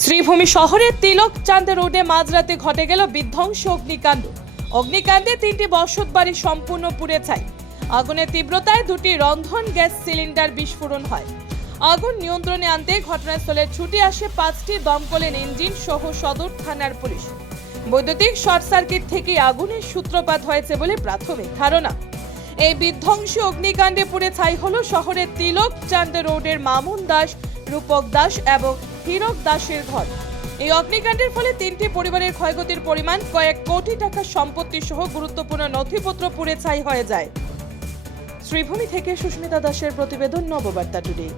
শ্রীভূমি শহরের তিলক চাঁদ রোডে মাঝরাতে ঘটে গেল বিধ্বংস অগ্নিকাণ্ড। অগ্নিকাণ্ডে 3টি বসতবাড়ি সম্পূর্ণ পুড়ে ছাই। আগুনের তীব্রতায় 2টি রন্ধন গ্যাস সিলিন্ডার বিস্ফোরণ হয়। আগুন নিয়ন্ত্রণে আনতে ঘটনাস্থলে ছুটে আসে 5টি দমকলের ইঞ্জিন সহ সদর থানার পুলিশ। বৈদ্যুতিক শর্ট সার্কিট থেকে আগুনের সূত্রপাত হয়েছে বলে প্রাথমিক ধারণা। এই বিধ্বংসী অগ্নিকাণ্ডে পুড়ে ছাই হলো শহরের তিলক চাঁদ রোডের মামুন দাস, রূপক দাস এবং হীরক দাসের ঘর। এই অগ্নিকাণ্ডের ফলে 3টি পরিবারের ক্ষয়ক্ষতির পরিমাণ কয়েক কোটি টাকার সম্পত্তি সহ গুরুত্বপূর্ণ নথিপত্র পুড়ে ছাই হয়ে যায়। শ্রীভূমি থেকে সুস্মিতা দাসের প্রতিবেদন, নববার্তা টুডে।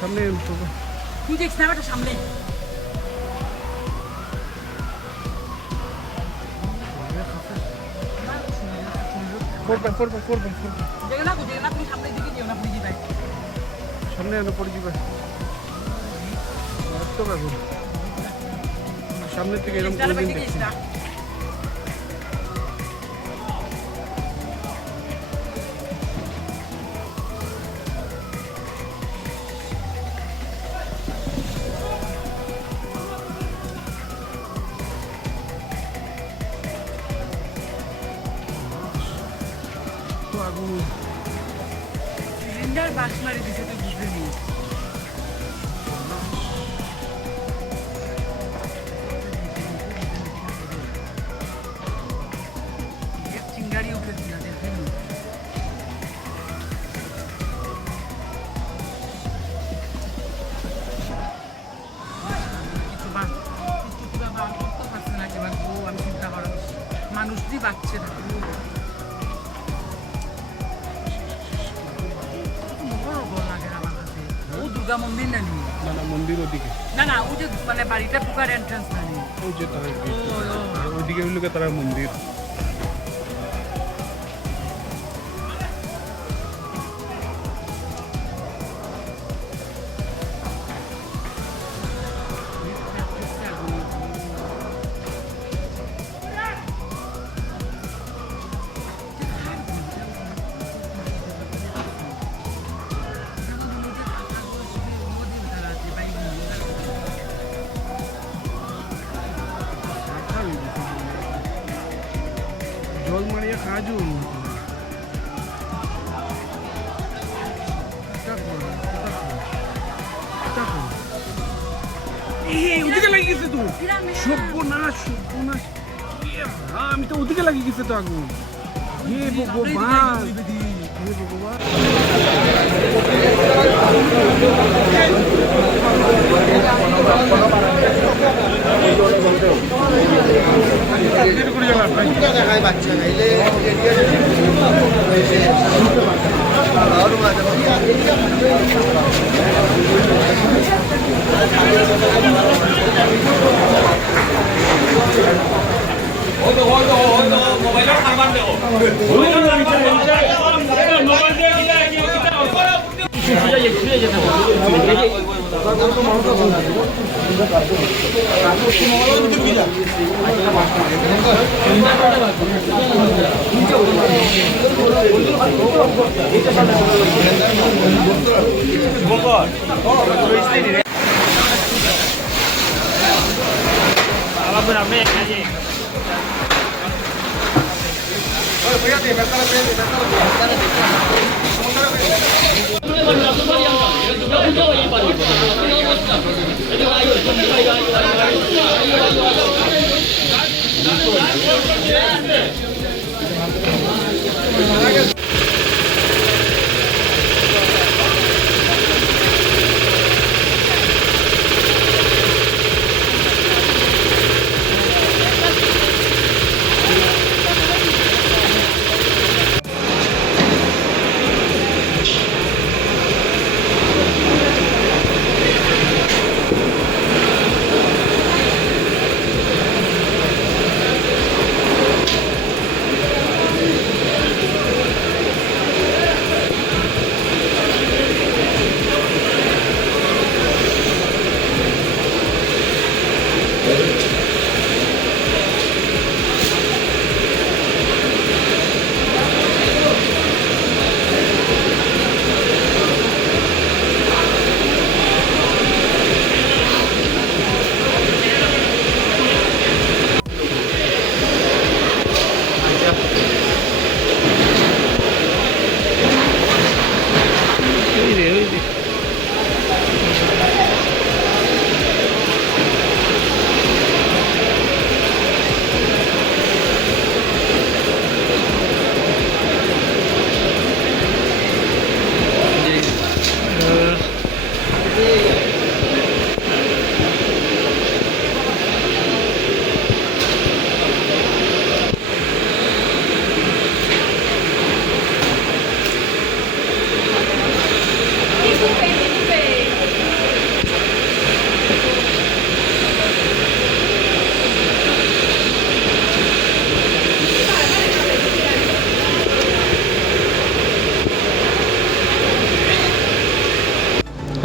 সামনে তুই দেখ সামনে সামনে তুমি সামনের দিকে যেও না, পড়ে যাবে। সামনে এনে পড়ে যাবে। সামনের থেকে এরকম করে দিন দেখছি। সিলিন্ডার বাস মারি দিছে তো বুঝতে নি। চিঙ্গারি উঠে দিল দেখেন। মানুষটি বাচ্চে না, দুর্গা মন্দির না নি? না মন্দির ওদিকে না ওই যে মানে বাড়িটা ঢোকার এন্ট্রান্স না নি? ওই যে ওইদিকে হইল তারা মন্দির। আজও ওদিকে লাগিয়ে গেছে তো সর্বনাশ সর্বনাশ আমি তো ওদিকে লাগিয়ে গেছে তো আগুন হে ভগবান হে ভগবান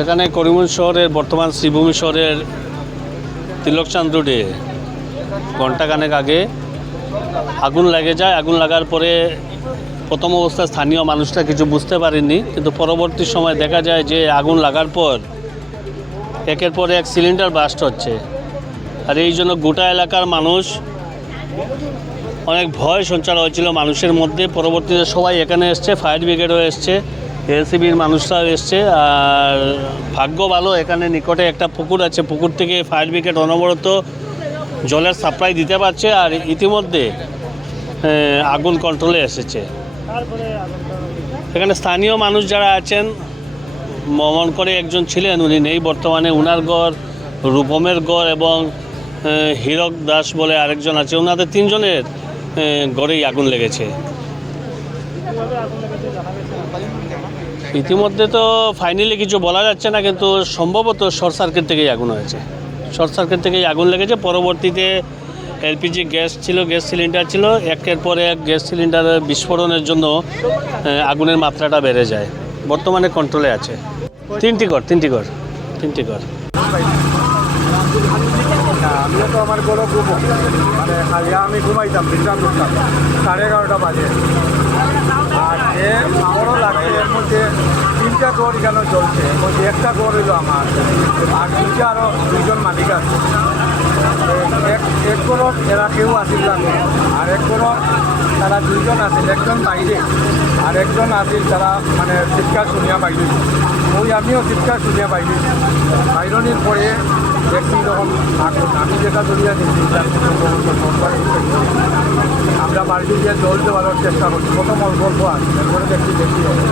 এখানে করিমগঞ্জ শহরের বর্তমান শ্রীভূমি শহরের তিলকচাঁদ রোডে ঘণ্টাখানেক আগে আগুন লেগে যায়। আগুন লাগার পরে প্রথম অবস্থায় স্থানীয় মানুষরা কিছু বুঝতে পারেননি, কিন্তু পরবর্তী সময় দেখা যায় যে আগুন লাগার পর একের পর এক সিলিন্ডার ব্লাস্ট হচ্ছে। আর এই জন্য গোটা এলাকার মানুষ অনেক ভয় সঞ্চার হয়েছিল মানুষের মধ্যে। পরবর্তীতে সবাই এখানে এসছে, ফায়ার ব্রিগেডও এসছে, এলসিবির মানুষরাও এসছে। আর ভাগ্য ভালো এখানে নিকটে একটা পুকুর আছে, পুকুর থেকে ফায়ার ব্রিগেড অনবরত জলের সাপ্লাই দিতে পারছে। আর ইতিমধ্যে আগুন কন্ট্রোলে এসেছে। এখানে স্থানীয় মানুষ যারা আছেন, মমন করে একজন ছিলেন, উনি নেই বর্তমানে। উনার গড়, রূপমের গড় এবং হীরক দাস বলে আরেকজন আছে, ওনাদের তিনজনের গড়েই আগুন লেগেছে। ইতিমধ্যে তো ফাইনালি কিছু বলা যাচ্ছে না, কিন্তু সম্ভবত শর্ট সার্কিট থেকেই আগুন হয়েছে। শর্ট সার্কিট থেকেই আগুন লেগেছে। পরবর্তীতে এলপিজি গ্যাস ছিল, গ্যাস সিলিন্ডার ছিল, একের পর এক গ্যাস সিলিন্ডারের বিস্ফোরণের জন্য আগুনের মাত্রাটা বেড়ে যায়। বর্তমানে কন্ট্রোলে আছে। তিনটি ঘর। আমিও তো আমার গরম মানে হালিয়া আমি ঘুমাইতাম, বিশ্রাম করতাম 11:30 বাজে। আর আমারও লাগছে এর মধ্যে 3টা ঘর কেন চলছে, এর মধ্যে একটা ঘর হইলো আমার, আর দুইটা আরও 2জন মালিক আছে। এক ঘরত এরা কেউ আসিল না, আর এক ঘরত তারা দুইজন আছিল, একজন বাইরে আর একজন আছিল তারা মানে চিৎকার শুনিয়া বাইরে। ওই আমিও চিৎকার শুনিয়া বাইরে, বাইরনির পরে দেখছি যখন আগুন, আমি যেটা জড়িয়ে দিচ্ছি আমরা বাড়ি দিয়ে জল দেওয়ার চেষ্টা করছি, প্রথম অল্প অল্প আছে, এরপরে দেখছি বেশি হবে।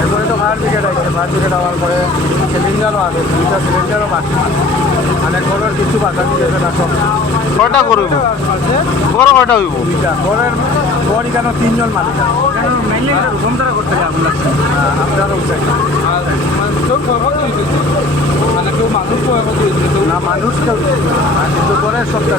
এরপরে তো ফায়ার ব্রিগেড আসছে, ফায়ার ব্রিগেড আওয়ার পরে সিলিন্ডারও আছে, দুইটা সিলিন্ডারও বাঁচছে, মানে ঘরের কিছু বাঁচানি যেতে না সব কয়টা করব আছে। বড় কয়টা হইব দুইটা ঘরের ঘর এখানে তিনজন মালিক আপনার না মানুষ কেউ কিন্তু ঘরের সবটা